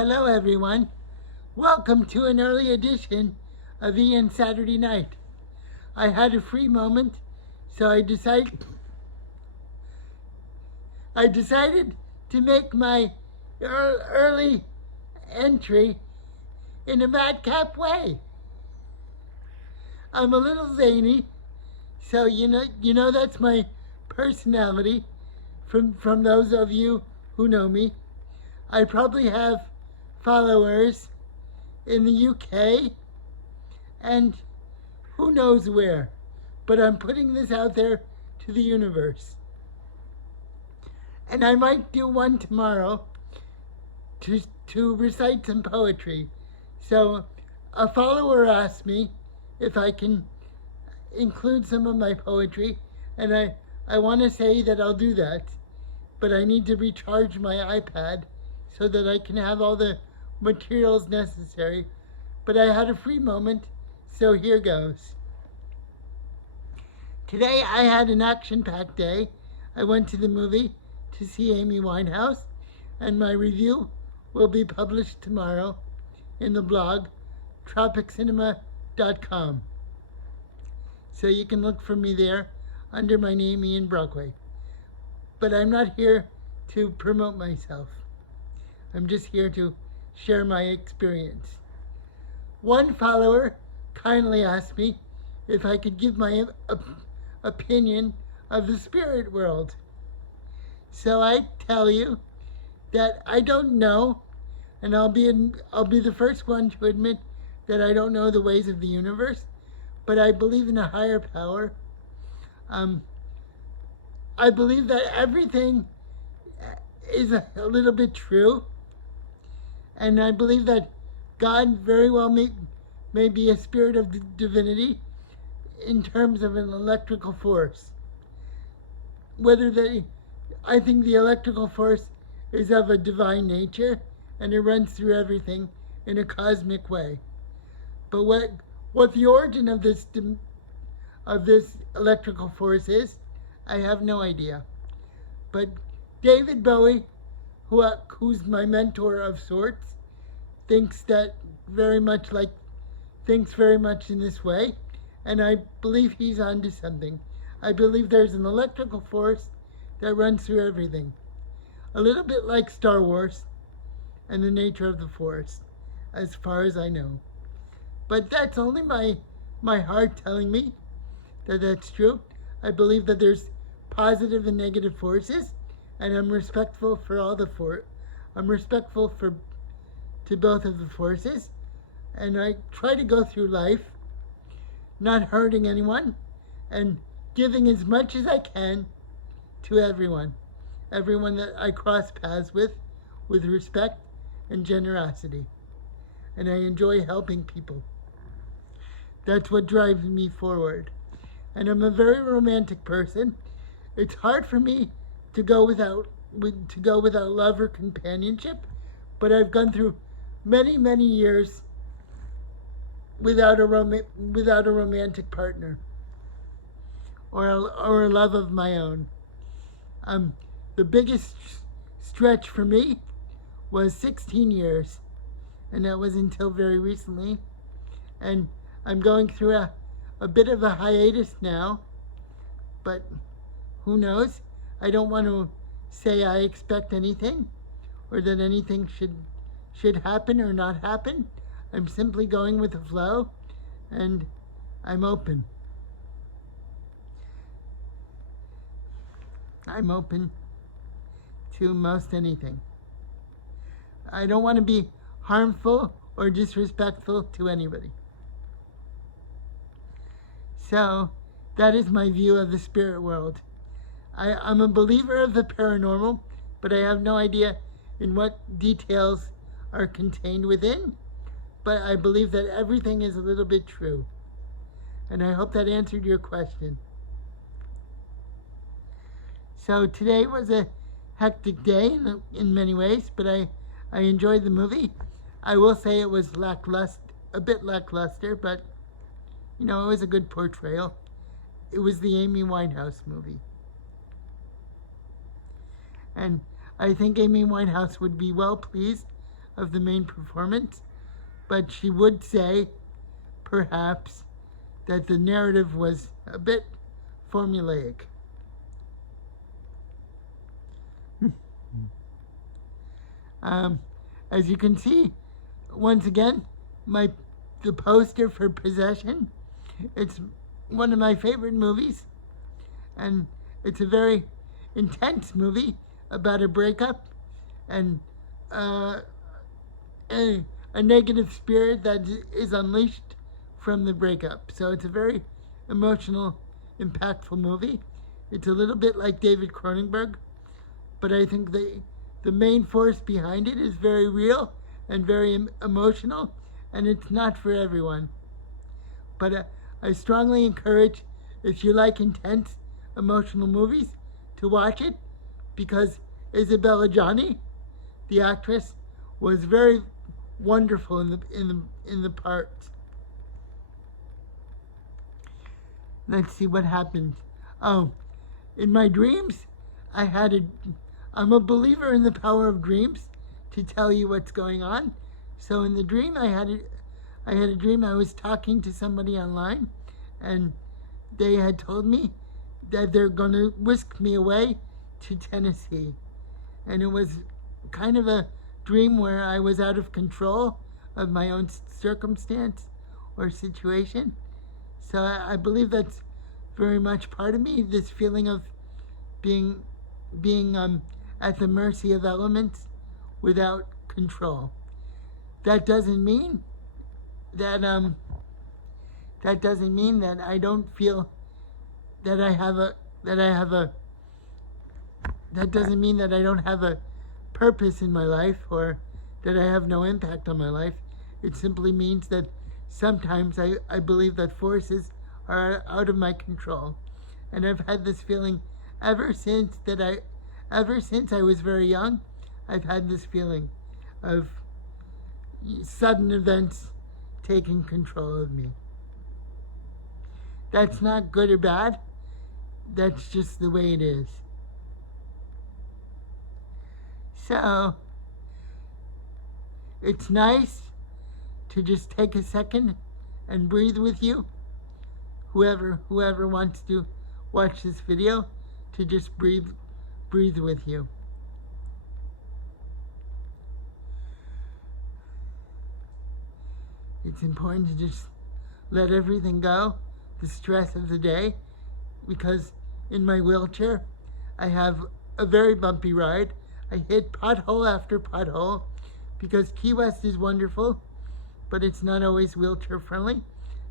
Hello, everyone. Welcome to an early edition of Ian Saturday Night. I had a free moment, so I decided to make my early entry in a madcap way. I'm a little zany, so you know that's my personality. From those of you who know me, I probably have followers in the UK and who knows where, but I'm putting this out there to the universe. And I might do one tomorrow to recite some poetry. So a follower asked me if I can include some of my poetry, and I want to say that I'll do that, but I need to recharge my iPad so that I can have all the materials necessary. But I had a free moment, so here goes. Today I had an action-packed day. I went to the movie to see Amy Winehouse, and my review will be published tomorrow in the blog tropiccinema.com. So you can look for me there under my name, Ian Brockway. But I'm not here to promote myself. I'm just here to share my experience. One follower kindly asked me if I could give my opinion of the spirit world. So I tell you that I don't know, and I'll be the first one to admit that I don't know the ways of the universe, but I believe in a higher power. I believe that everything is a little bit true, and I believe that God very well may be a spirit of divinity in terms of an electrical force. I think the electrical force is of a divine nature, and it runs through everything in a cosmic way. But what the origin of this electrical force is, I have no idea. But David Bowie, who's my mentor of sorts, thinks very much in this way, and I believe he's onto something. I believe there's an electrical force that runs through everything. A little bit like Star Wars and the nature of the Force, as far as I know. But that's only my heart telling me that that's true. I believe that there's positive and negative forces, and I'm respectful for all I'm respectful to both of the forces, and I try to go through life not hurting anyone and giving as much as I can to everyone that I cross paths with respect and generosity. And I enjoy helping people. That's what drives me forward. And I'm a very romantic person. It's hard for me to go without love or companionship, but I've gone through many, many years without a romantic partner or a love of my own. The biggest stretch for me was 16 years, and that was until very recently. And I'm going through a bit of a hiatus now, but who knows? I don't want to say I expect anything or that anything should happen or not happen. I'm simply going with the flow, and I'm open. I'm open to most anything. I don't want to be harmful or disrespectful to anybody. So that is my view of the spirit world. I'm a believer of the paranormal, but I have no idea in what details are contained within. But I believe that everything is a little bit true. And I hope that answered your question. So today was a hectic day in many ways, but I enjoyed the movie. I will say it was a bit lackluster, but it was a good portrayal. It was the Amy Winehouse movie. And I think Amy Winehouse would be well pleased of the main performance, but she would say, perhaps, that the narrative was a bit formulaic. As you can see, once again, the poster for Possession, it's one of my favorite movies, and it's a very intense movie about a breakup and a negative spirit that is unleashed from the breakup. So it's a very emotional, impactful movie. It's a little bit like David Cronenberg, but I think the main force behind it is very real and very emotional, and it's not for everyone. But I strongly encourage, if you like intense, emotional movies, to watch it, because Isabelle Adjani, the actress, was very wonderful in the parts. Let's see what happened. Oh, in my dreams, I'm a believer in the power of dreams to tell you what's going on. So in the dream, I had a dream I was talking to somebody online, and they had told me that they're going to whisk me away to Tennessee. And it was kind of a dream where I was out of control of my own circumstance or situation. So I believe that's very much part of me, this feeling of being at the mercy of elements without control. That doesn't mean that I don't feel that that doesn't mean that I don't have a purpose in my life or that I have no impact on my life. It simply means that sometimes I believe that forces are out of my control. And I've had this feeling ever since I was very young. I've had this feeling of sudden events taking control of me. That's not good or bad. That's just the way it is. So, it's nice to just take a second and breathe with you. Whoever wants to watch this video, to just breathe with you. It's important to just let everything go, the stress of the day, because in my wheelchair, I have a very bumpy ride. I hit pothole after pothole because Key West is wonderful, but it's not always wheelchair friendly,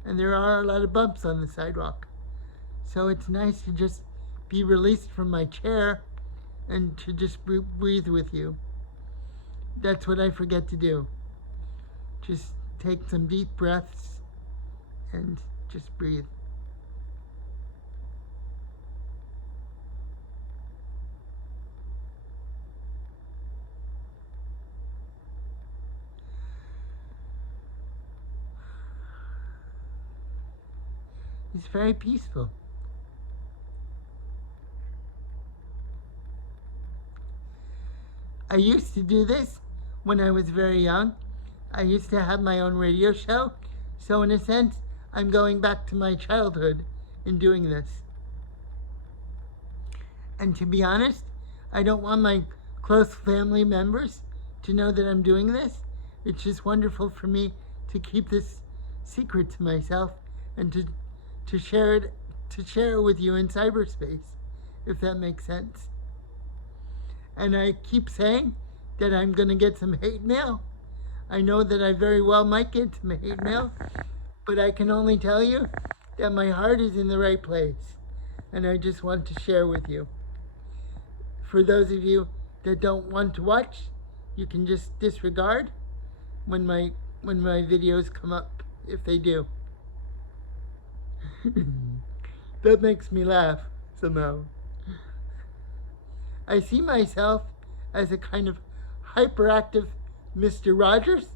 and there are a lot of bumps on the sidewalk. So it's nice to just be released from my chair and to just breathe with you. That's what I forget to do. Just take some deep breaths and just breathe. It's very peaceful. I used to do this when I was very young. I used to have my own radio show. So in a sense, I'm going back to my childhood in doing this. And to be honest, I don't want my close family members to know that I'm doing this. It's just wonderful for me to keep this secret to myself and to share it with you in cyberspace, if that makes sense. And I keep saying that I'm going to get some hate mail. I know that I very well might get some hate mail, but I can only tell you that my heart is in the right place, and I just want to share with you. For those of you that don't want to watch, you can just disregard when my videos come up, if they do. That makes me laugh somehow. I see myself as a kind of hyperactive Mr. Rogers.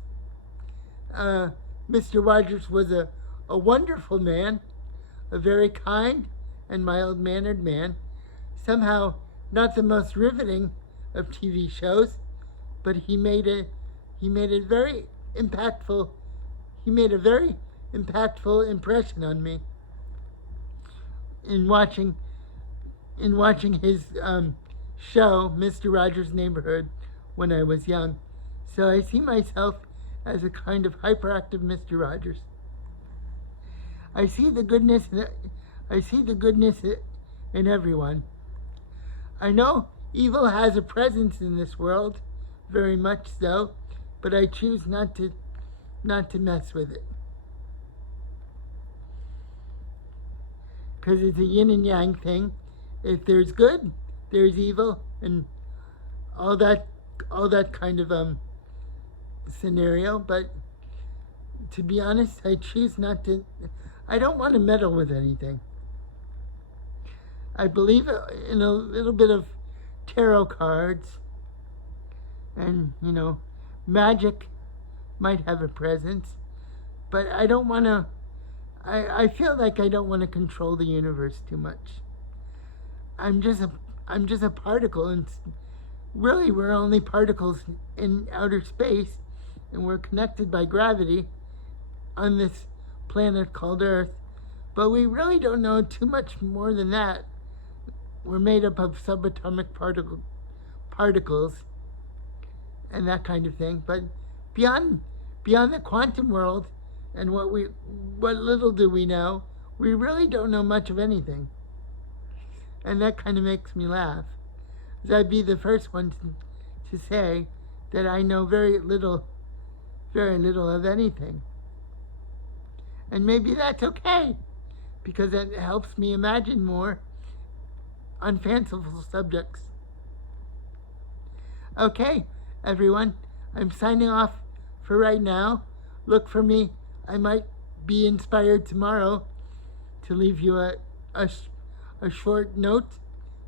Mr. Rogers was a wonderful man, a very kind and mild-mannered man, somehow not the most riveting of TV shows, but he made he made a very impactful impression on me in watching his show, Mr. Rogers' Neighborhood, when I was young. So I see myself as a kind of hyperactive Mr. Rogers. I see the goodness in everyone. I know evil has a presence in this world, very much so, but I choose not to mess with it. Because it's a yin and yang thing. If there's good, there's evil, and all that kind of scenario. But to be honest, I choose not to. I don't want to meddle with anything. I believe in a little bit of tarot cards, and magic might have a presence, but I don't want to. I feel like I don't want to control the universe too much. I'm just a particle, and really we're only particles in outer space, and we're connected by gravity on this planet called Earth. But we really don't know too much more than that. We're made up of subatomic particles and that kind of thing. But beyond the quantum world and what little do we know, we really don't know much of anything. And that kind of makes me laugh. I'd be the first one to say that I know very little of anything. And maybe that's okay, because it helps me imagine more on fanciful subjects. Okay, everyone, I'm signing off for right now. Look for me. I might be inspired tomorrow to leave you a short note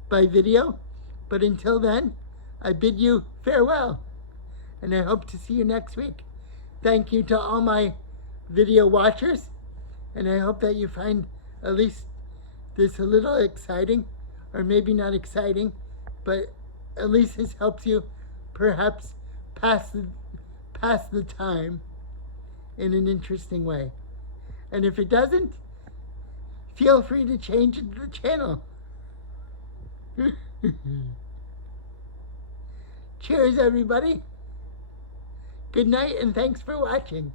by video. But until then, I bid you farewell, and I hope to see you next week. Thank you to all my video watchers, and I hope that you find at least this a little exciting, or maybe not exciting, but at least this helps you perhaps pass the time in an interesting way. And if it doesn't, feel free to change the channel. Cheers, everybody. Good night, and thanks for watching.